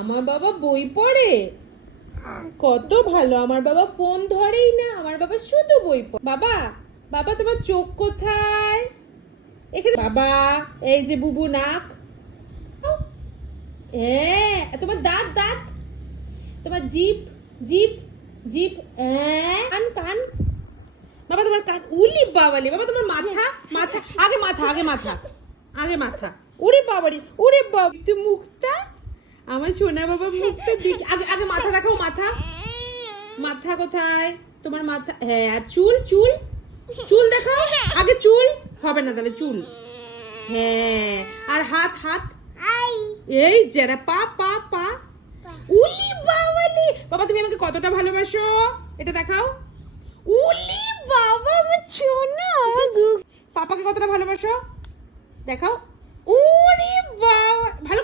আমার বাবা বই পড়ে, কত ভালো। আমার বাবা ফোন ধরেই না, আমার বাবা শুধু বই পড়ে। বাবা, বাবা তোমার চোখ কোথায়? এখানে। বাবা, এই যে বুবু নাক। হ্যাঁ, তোমার দাঁত দাঁত, তোমার জিভ জিভ জিভ, কান কান। বাবা তোমার কান, উলি বাবালি। বাবা তোমার মাথা মাথা, আগে মাথা আগে মাথা আগে মাথা। উড়ে বাবারি, উড়ে বাবা, তুই মুখটা, আমার সোনা বাবা মুখটা দিক। আগে আগে মাথা দেখাও, মাথা মাথা কোথায় তোমার মাথা? হ্যাঁ, আর চুল চুল চুল দেখাও, আগে চুল। হবে না তাহলে চুল। হ্যাঁ, আর হাত হাত, এই যারা পা পা পা, উলি বাবালি। বাবা তুমি আমাকে কতটা ভালোবাসো এটা দেখাও। উলি বাবা আমার সোনা, পাপাকে কতটা ভালোবাসো দেখাও। উরি বাবা, ভালো করে